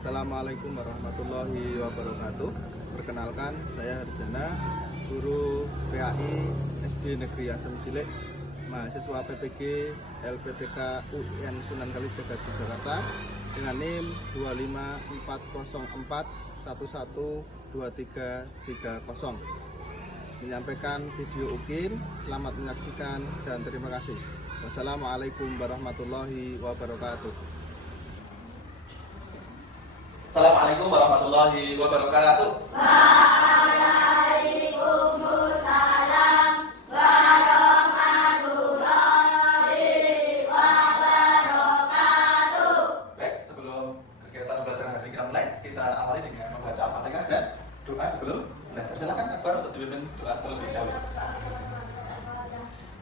Assalamualaikum warahmatullahi wabarakatuh. Perkenalkan, saya Harjana, guru PAI SD Negeri Asem Cilik, mahasiswa PPG LPTK UIN Sunan Kalijaga Jakarta dengan NIM 25441123330. Menyampaikan video UKIN. Selamat menyaksikan dan terima kasih. Wassalamualaikum warahmatullahi wabarakatuh. Assalamualaikum warahmatullahi wabarakatuh. Waalaikumsalam warahmatullahi wabarakatuh. Baik, sebelum kegiatan pembelajaran hari ini kita mulai, kita awali dengan membaca Al-Fatihah dan doa sebelum belajar. Silakan Akbar untuk dipimpin doa terlebih dahulu.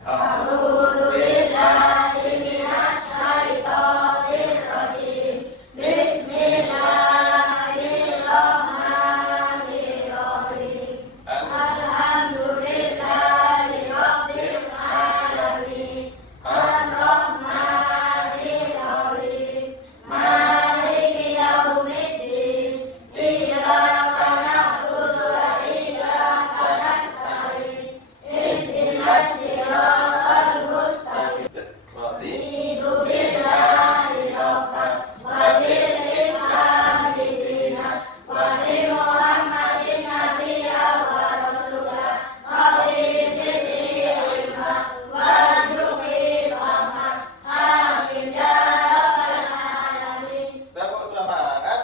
A'udzubillahi minasyaitonir rajim. Bismillahirrahmanirrahim. Alhamdulillahirabbil alamin. Ar-Rahmanir-Rahim. Maliki yaumiddin. Iyyaka na'budu wa iyyaka nasta'in. Ihdinas siratal mustaqim. Raditu billahi rabban wa bil islami dinan wa bi Muhammadin nabiyyan wa rasulan. Rabbi zidni ilma warzuqni fahma. Amin ya rabbal alamin. Tepuk semangat.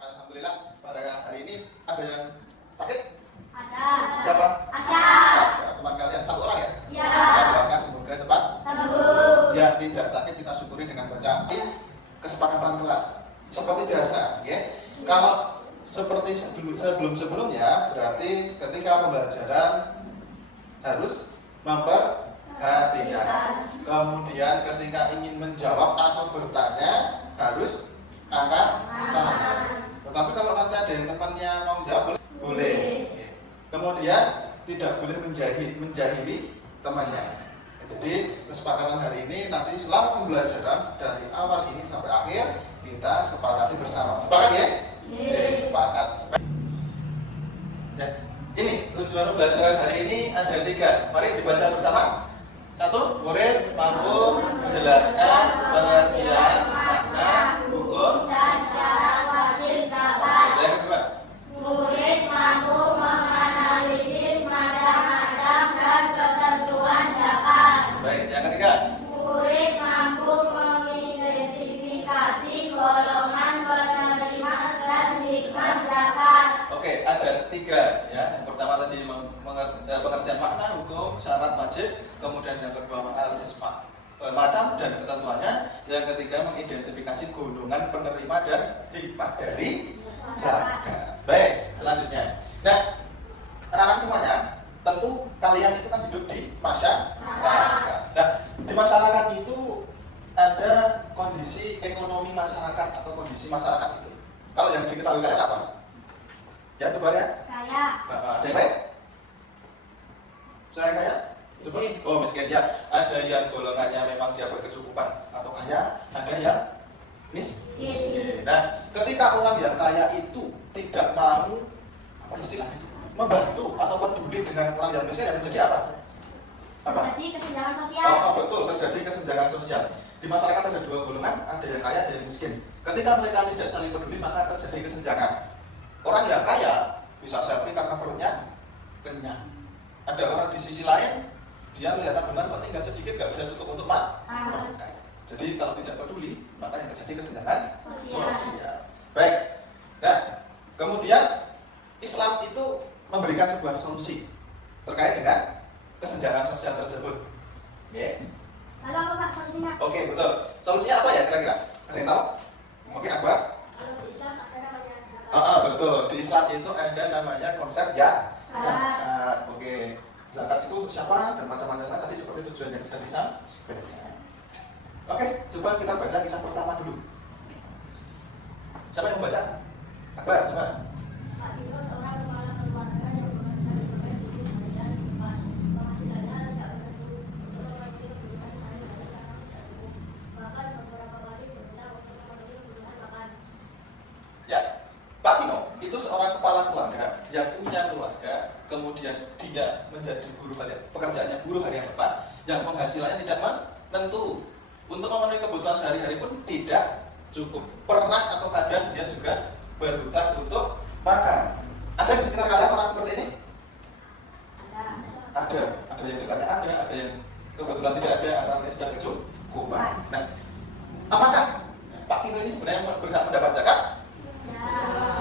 Alhamdulillah, pada hari ini ada yang sakit? Ada. Siapa? Asya. Teman kalian satu orang ya? Ya. Kita doakan semoga cepat Sembuh. ya, tidak sakit. Kita syukuri dengan baca kesepakatan kelas seperti biasa ya. Kalau seperti sebelumnya berarti ketika pembelajaran harus memperhatikan. Kemudian ketika ingin menjawab atau bertanya harus angkat tangan. Tetapi kalau nanti ada yang temannya mau jawab boleh. Kemudian tidak boleh menjahili temannya. Jadi kesepakatan hari ini nanti selama pembelajaran dari awal ini sampai akhir kita sepakati bersama. Sepakat ya? Sepakat. Ya. Ini tujuan pembelajaran hari ini ada 3. Mari dibaca bersama. 1. Murid mampu menjelaskan pengertian makna hukum Dan syarat wajib zakat. Yang kedua. Murid mampu menganalisis macam-macam dan ketentuan zakat. Baik, yang ketiga. Murid mampu mengidentifikasi golongan penerima dan hikmah zakat. Oke, ada 3 ya. Yang pertama tadi pengertian makna hukum, syarat wajib, kemudian yang kedua menganalisis macam dan ketentuannya, yang ketiga mengidentifikasi golongan penerima dan hikmah dari zakat. Baik, selanjutnya. Nah, anak-anak semuanya, tentu kalian itu kan hidup di masyarakat. Nah, di masyarakat itu ada kondisi ekonomi masyarakat atau kondisi masyarakat itu. Kalau yang diketahui kalian apa? Ya, coba ya. Kayak Ada yang lain? Selain kaya? Coba. Oh, miskin ya. Ada yang golongannya memang dia berkecukupan atau kaya, ada yang miskin. Nah, ketika orang yang kaya itu tidak mau apa istilahnya itu? Membantu atau peduli dengan orang yang miskin, yang terjadi apa? Apa? jadi kesenjangan sosial. Oh, betul, terjadi kesenjangan sosial. Di masyarakat ada 2 golongan, ada yang kaya, ada yang miskin. Ketika mereka tidak saling peduli, maka terjadi kesenjangan. Orang yang kaya bisa selfie karena perutnya kenyang. Ada orang di sisi lain, dia melihat tabungan kok tinggal sedikit, nggak bisa cukup untuk makan. Jadi kalau tidak peduli, maka yang terjadi kesenjangan sosial. Baik. Nah, kemudian Islam itu memberikan sebuah solusi terkait dengan kesenjangan sosial tersebut. Oke. Lalu apa Pak solusinya? Oke, betul. Solusinya apa ya kira-kira? Ada yang tahu? Mungkin Akbar? Kalau di Islam ada namanya zakat. Betul. Di Islam itu ada namanya konsep zakat. Oke. Zakat itu untuk siapa dan macam-macamnya tadi seperti tujuan yang sudah disampaikan. Oke, coba kita baca kisah pertama dulu. Siapa yang membaca? Akbar, coba. Pak Dino seorang kepala keluarga yang bekerja sebagai buruh harian penghasilannya tidak berguna untuk memenuhi kebutuhan sehari-hari karena itu seorang kepala keluarga yang punya keluarga, kemudian dia menjadi buruh harian, pekerjaannya buruh harian lepas, yang penghasilannya tidak menentu, untuk memenuhi kebutuhan sehari-hari pun tidak cukup. Pernah atau kadang dia juga berhutang untuk makan. Ada di sekitar kalian orang seperti ini? Ada yang dekatnya ada yang kebetulan tidak ada, artinya sudah kecukupan. Nah, apakah Pak Kino ini sebenarnya berhak mendapat zakat?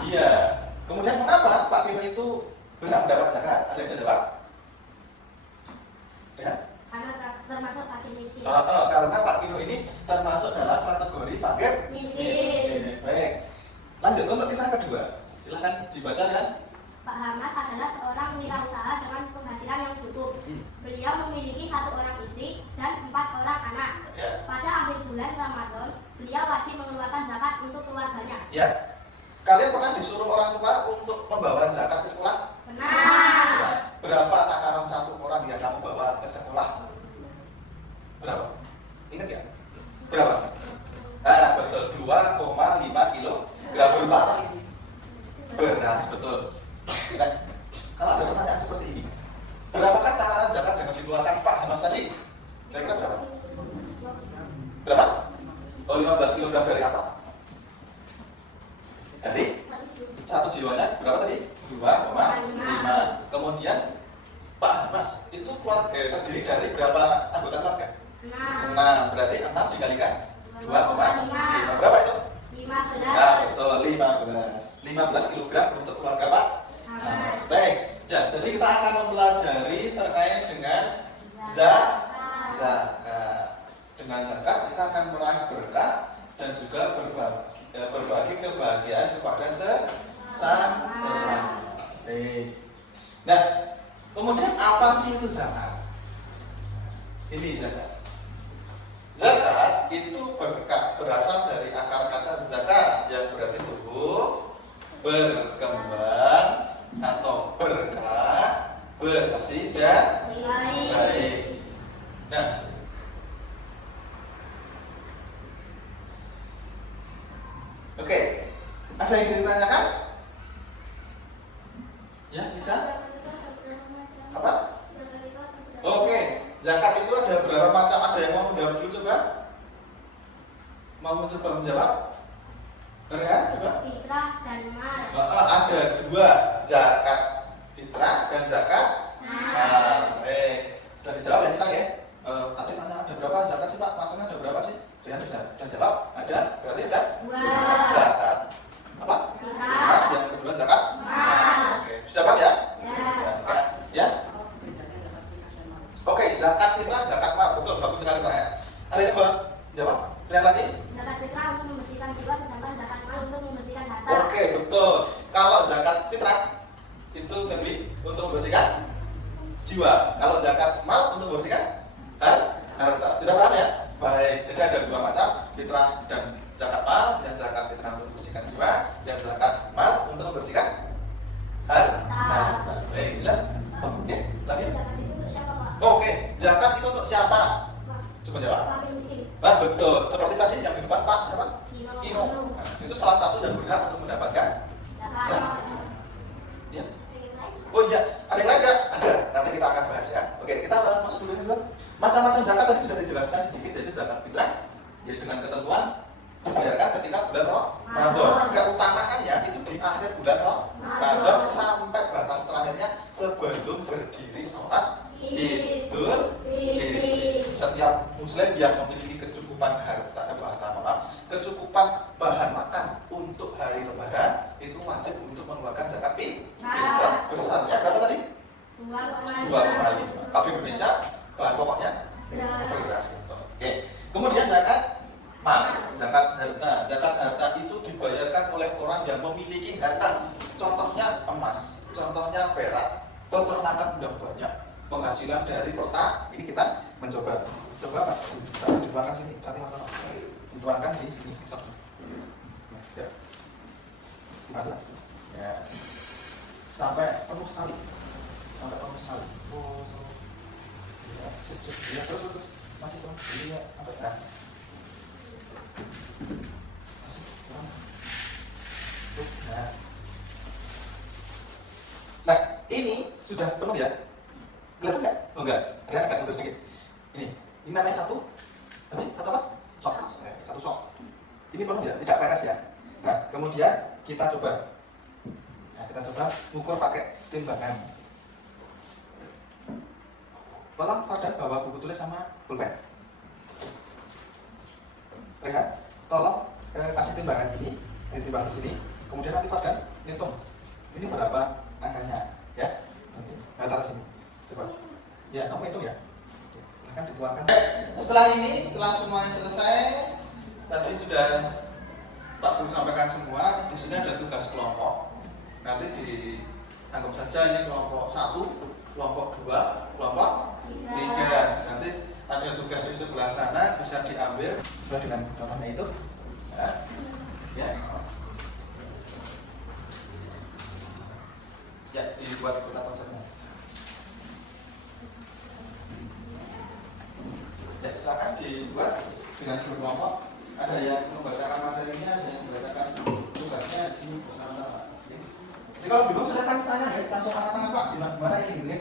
Iya. Kemudian mengapa Pak Kino itu berhak mendapat zakat? Ada yang jawab? Ya? Karena termasuk fakir miskin. Karena Pak Kino ini termasuk dalam kategori fakir Miskin. Baik. Lanjut untuk kisah kedua. Silakan dibaca ya. Pak Hamas adalah seorang wirausaha dengan penghasilan yang cukup. Beliau memiliki 1 orang istri dan 4 orang anak. Ya. Pada akhir bulan Ramadan, beliau wajib mengeluarkan zakat untuk keluarganya. Ya. Kalian pernah disuruh orang tua untuk membawa zakat ke sekolah? Benar. Berapa takaran 1 orang yang kamu bawa ke sekolah? Berapa? Ingat ya? Berapa? Betul, 2,5 kilogram berupa apa? Beras, betul. Nah, kalau ada pertanyaan seperti ini, berapakah takaran zakat yang harus dikeluarkan Pak Hamas tadi? Kira-kira berapa? Berapa? Oh, 15 kilogram dari apa? Dari? 1 jiwanya berapa tadi? 2,5. Kemudian Pak Hamas itu keluarga terdiri dari berapa anggota keluarga? 6. Berarti 6 dikalikan 2,5. Berapa itu? 15. Nah, betul, 15 kilogram untuk keluarga Pak Hamas. Baik, jadi kita akan mempelajari terkait dengan zakat. Dengan zakat kita akan meraih berkah dan juga berbagi kebahagiaan kepada sesama. Baik. Nah, kemudian apa sih itu zakat? Ini zakat. Zakat itu berasal dari akar kata zakat yang berarti tumbuh, berkembang atau berkah, bersih dan baik. Nah, oke, ada yang ditanyakan? Ya, bisa? Apa? Oke, zakat itu ada berapa macam? Ada yang mau menjawab dulu coba? Mau mencoba menjawab? Rehan coba? Fitrah dan mal. Ada 2, zakat fitrah dan zakat mal. Sudah dijawab ya misalnya ya? Tadi tanya ada berapa zakat sih Pak? Macamnya ada berapa sih? Rehan sudah jawab? Ada? Berarti ada 2. zakat apa? Fitrah. Yang kedua zakat mal. Oke, sudah paham ya? Ya? Oke, zakat fitrah, zakat mal. Betul, bagus sekali Pak ya. Ada yang mau jawab? Lihat lagi. Zakat fitrah untuk membersihkan jiwa, sedangkan zakat mal untuk membersihkan harta. Oke, betul. Kalau zakat fitrah itu lebih untuk membersihkan jiwa. Kalau zakat mal untuk membersihkan harta. Sudah paham ya? Baik, jadi ada 2 macam, fitrah dan zakat mal. Yang zakat fitrah untuk membersihkan jiwa, yang zakat mal untuk membersihkan harta. Baik, jelas? Oke, lagi. Zakat itu untuk siapa, Pak? Oke, zakat itu untuk siapa? Mas. Coba jawab. Fakir miskin. Betul. Seperti tadi yang di depan Pak siapa? Kino. Nah, itu salah satu yang berhak untuk mendapatkan Zakat. zakat. Ya. Oh iya, ada yang lain nggak? Ada. Nanti kita akan bahas ya. Oke, kita masuk dulu. Macam-macam zakat tadi sudah dijelaskan sedikit, yaitu zakat fitrah, yaitu dengan ketentuan dibayarkan ketika bulan Ramadan. Keutamaannya itu di akhir bulan Ramadan sampai batas terakhirnya sebelum berdiri sholat Idul Fitri. Setiap Muslim yang memiliki kecukupan kecukupan bahan makan untuk hari Lebaran itu wajib untuk mengeluarkan zakat fitrah. Besarnya berapa tadi? 2,5. Tapi Indonesia bahan pokoknya beras. Oke. Kemudian zakat mal, zakat harta. Zakat harta itu dibayarkan oleh orang yang memiliki harta. Contohnya emas, contohnya perak. Peternakan sudah banyak, penghasilan dari kota. Ini kita mencoba. Coba Mas, dituangkan sini, dituangkan di sini. Ya. Gimana? Ya. Sampai penuh sekali. Oh, ya, terus masih kurang. Ini ya, sampai nah. Masih kurang. Terus, nah. Oh enggak, agak mundur sedikit. Ini namanya satu apa? Sok. Satu sok. Ini penuh ya, tidak peres ya. Nah, kemudian kita coba. Nah, kita coba ukur pakai timbangan. Tolong pada bawa buku tulis sama pulpen. Lihat, tolong kasih timbangan ini, ditimbang di sini. Kemudian nanti pada hitung. Ini berapa angkanya, ya? Nanti taruh sini. Coba. Ya, kamu hitung ya. Silahkan dituangkan. Setelah semuanya selesai, tadi sudah Pak Guru sampaikan semua. Di sini ada tugas kelompok. Nanti dianggap saja ini kelompok 1, kelompok 2, kelompok 3. Nanti ada tugas di sebelah sana bisa diambil sesuai dengan contohnya itu. Ya. Ya, dibuat peta konsepnya. Ya, silakan dibuat dengan berkelompok. Ada yang membacakan materinya, ada yang membacakan tugasnya ini bersama-sama. Jadi kalau bingung silakan tanya ya, langsung angkat-angkat Pak, di mana ini ya?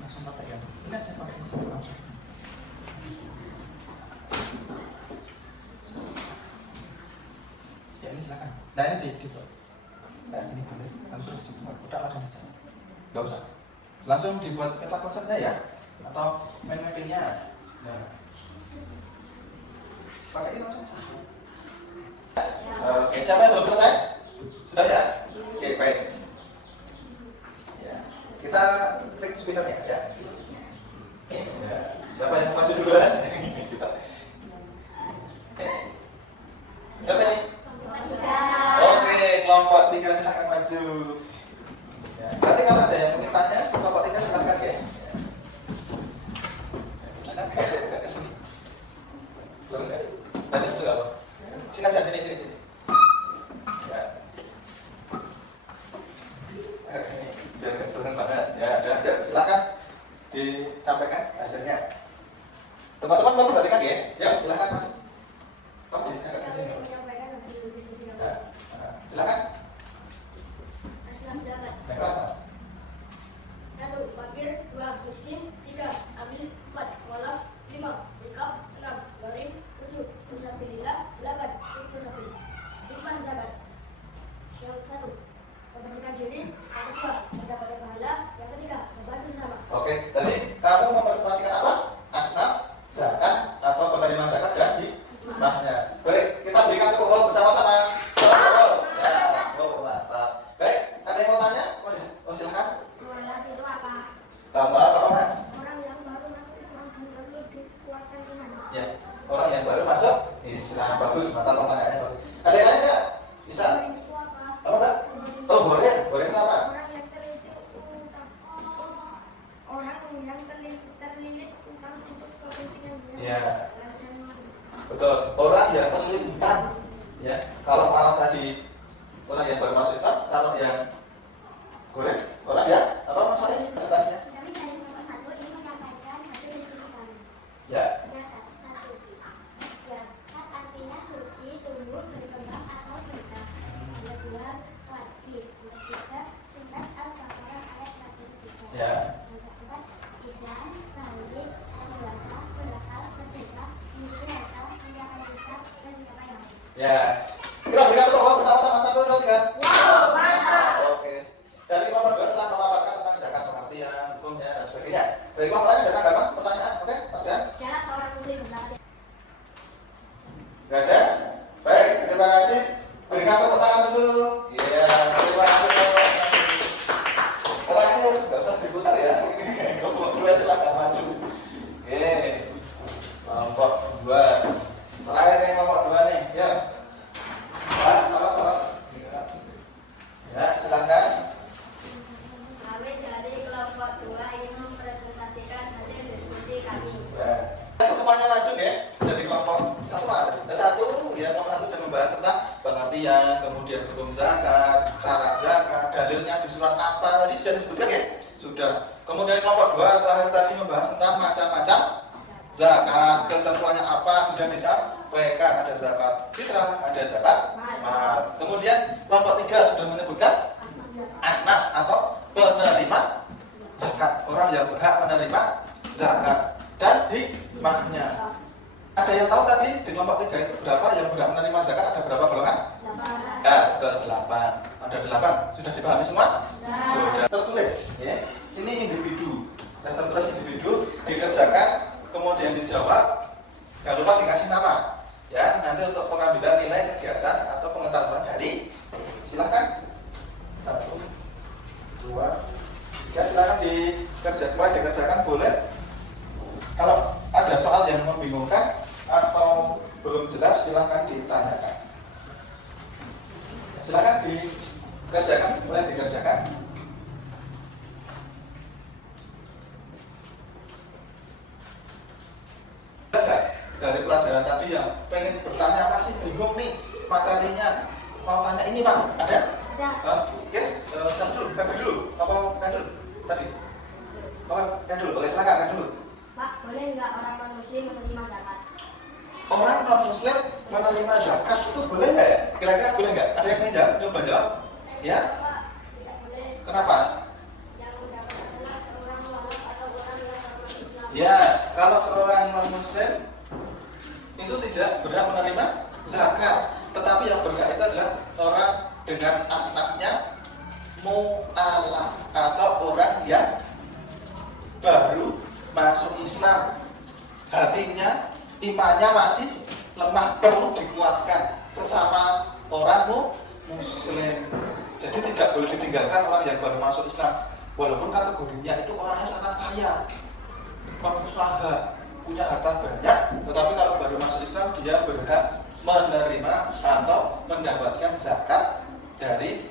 Langsung pakai ya. Ini aja pakai langsung. Ya ini silakan. Nah ini dibuat. Nah ini boleh. Terus dibuat. Udah langsung aja. Gak usah. Langsung dibuat peta konsepnya ya. Atau main mappingnya. Nah. Pakai ini langsung. Oke, siapa yang belum selesai? Sudah ya? Oke, baik. Ya. Kita klik spinnernya ya. Ya. Siapa yang maju duluan? Kita. Siapa ini? Oke, kelompok 3 silakan maju. Ya. Nanti kalau ada yang ingin tanya, kelompok 3 silakan ya. Silakan ke sini. Boleh. Tadi sudah apa? Sini aja, sini. Ya. Biar kebetulan banget. Ya, silakan disampaikan hasilnya. Teman-teman mau perhatikan ya. Ya, silakan Mas. Kamu agak ke sini. Ya. Silakan. Yang keras, Mas. 1. Fakir. 2. Miskin. 3. Amil. 4. Walaf. 5. Nikah. 6. Gharib. 7. Musafirillah. 8. Musafir. 5. Zakat. Yang 1. Membersihkan diri. Yang kedua, mendapatkan pahala. Yang ketiga, membantu sesama. Oke, tadi kamu mempresentasikan apa? Asnaf, zakat, atau penerima zakat dan hikmahnya. Baik, kita berikan tepuk tangan bersama-sama. Oh, mantap. Baik, ada yang mau tanya? Oh, silakan. Mualaf itu apa? Apa Mas? Orang yang baru masuk Islam dan perlu dikuatkan iman. Ya, orang yang baru masuk Islam. Bagus, mantap pertanyaannya. Ada yang lain nggak? Bisa? Itu apa? Apa Mbak? Oh, boleh apa? Orang yang terlilit utang. Orang yang terlilit utang untuk kepentingan dia. Ya. Betul, orang yang terlilit utang. Ya, kalau tadi orang yang baru masuk Islam, kalau yang goreng, orang ya, apa maksudnya presentasinya? Kami dari nomor 1 ini menyampaikan hasil diskusi kami. Ya. Yang 1. Zakat artinya suci, tumbuh, berkembang atau sedekah. Yang 2. Wajib. Yang 3. Surat Al-Baqarah ayat 103. Ya. Yang 4. Izan, balik, dewasa, berakal, merdeka, memiliki harta, menjaga hisab, dan mencapai yang lain. Ya. Kita berikan tepuk tangan bersama-sama 1, 2, 3. Wow, mantap. Oke. Dari kelompok 2 telah memaparkan tentang zakat pengertian, hukumnya dan sebagainya. Dari kelompok lain ada tanggapan, pertanyaan? Oke, Mas Dan? Syarat seorang muslim mendapat Gak ada? Baik, terima kasih. Berikan tepuk tangan dulu. Iya, terima kasih. Terakhir, nggak usah diputar ya. Kelompok 2 silakan maju. Oke, kelompok 2. Terakhir nih kelompok 2 nih, ya. Salah. Ya, silakan. Kami dari kelompok 2 ingin mempresentasikan hasil diskusi kami. Ya. Semuanya maju ya. Dari kelompok 1 ada. Kelompok 1 sudah membahas tentang pengertian, kemudian hukum zakat, syarat zakat, dalilnya di surat apa tadi sudah disebutkan ya? Sudah. Kemudian kelompok 2 terakhir tadi membahas tentang macam-macam zakat. Ketentuannya apa sudah disampaikan. Ada zakat fitrah, ada zakat mal. Kemudian kelompok 3 sudah menyebutkan asnaf atau penerima zakat, orang yang berhak menerima zakat dan hikmahnya. Ada yang tahu tadi di kelompok 3 itu berapa yang berhak menerima zakat? Ada berapa golongan? 8. Ya, betul 8. Ada 8. Sudah dipahami semua? Sudah. Tertulis, ya. Ini individu. Dan tertulis individu dikerjakan, kemudian dijawab. Jangan lupa dikasih nama. Ya, nanti untuk pengambilan nilai kegiatan atau pengetahuan hari. Silakan. 1, 2, 3. Silakan dikerjakan boleh. Kalau ada soal yang membingungkan atau belum jelas, silakan ditanyakan. Silakan dikerjakan, mulai dikerjakan. Dari pelajaran tadi yang pengen bertanya apa sih, bingung nih materinya, mau tanya ini Pak, ada? Ada. Yes, Febri dulu, apa kan dulu tadi? Oh, kan dulu, oke silakan kan dulu. Pak, boleh nggak orang non-muslim menerima zakat? Orang non muslim menerima zakat itu boleh nggak ya? Kira-kira boleh nggak? Ada yang pengen jawab? Coba jawab. Ya? Tidak boleh. Kenapa? Yang mendapat adalah orang walaf atau orang yang beragama Islam. Ya, kalau seorang non muslim itu tidak berhak menerima zakat, tetapi yang berhak itu adalah orang dengan asnafnya mu'alaf atau orang yang baru masuk Islam, hatinya, imannya masih lemah, perlu dikuatkan sesama orang muslim. Jadi tidak boleh ditinggalkan orang yang baru masuk Islam, walaupun kategorinya itu orangnya sangat kaya, pengusaha, punya harta banyak, tetapi kalau baru masuk Islam dia berhak menerima atau mendapatkan zakat dari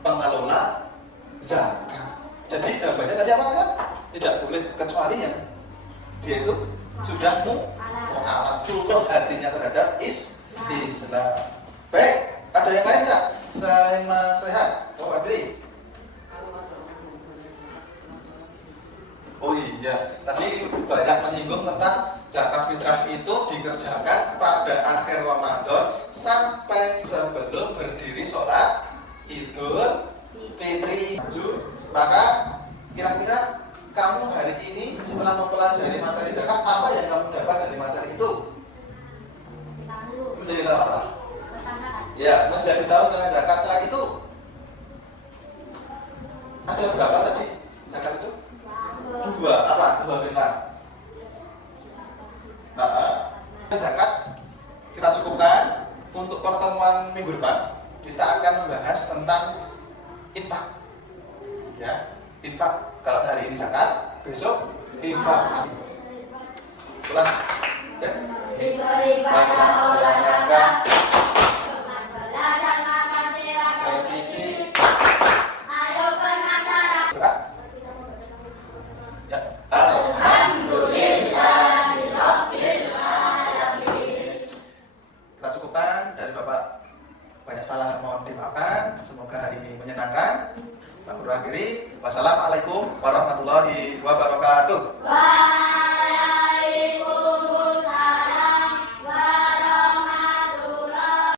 pengelola zakat. Jadi jawabannya tadi apa kan? Tidak boleh, kecuali yang dia itu sudah mu'alaf dulu hatinya terhadap Islam. Baik, ada yang lain nggak? Selain Mas Rehan, oh Adri. Oh iya, tadi banyak menyinggung tentang zakat fitrah itu dikerjakan pada akhir Ramadan sampai sebelum berdiri sholat Idul Fitri. Maka kira-kira kamu hari ini setelah mempelajari materi zakat, apa yang kamu dapat dari materi itu? Menjadi tahu apa? Ya, menjadi tahu dengan zakat selain itu. Ada berapa tadi zakat itu? 2. Apa? 2 bintang. Zakat kita cukupkan. Untuk pertemuan minggu depan kita akan membahas tentang infak. Ya, infak. Kalau hari ini zakat, besok infak. Ulang. Ya. Diberi pada olahraga, cuma belajar makan silakan isi. Ayo penasaran. Ya. Alhamdulillahirabbil alamin. Kita cukupkan. Dari Bapak banyak salah, mohon dimaafkan. Semoga hari ini menyenangkan. Aku akhiri. Wassalamualaikum warahmatullahi wabarakatuh.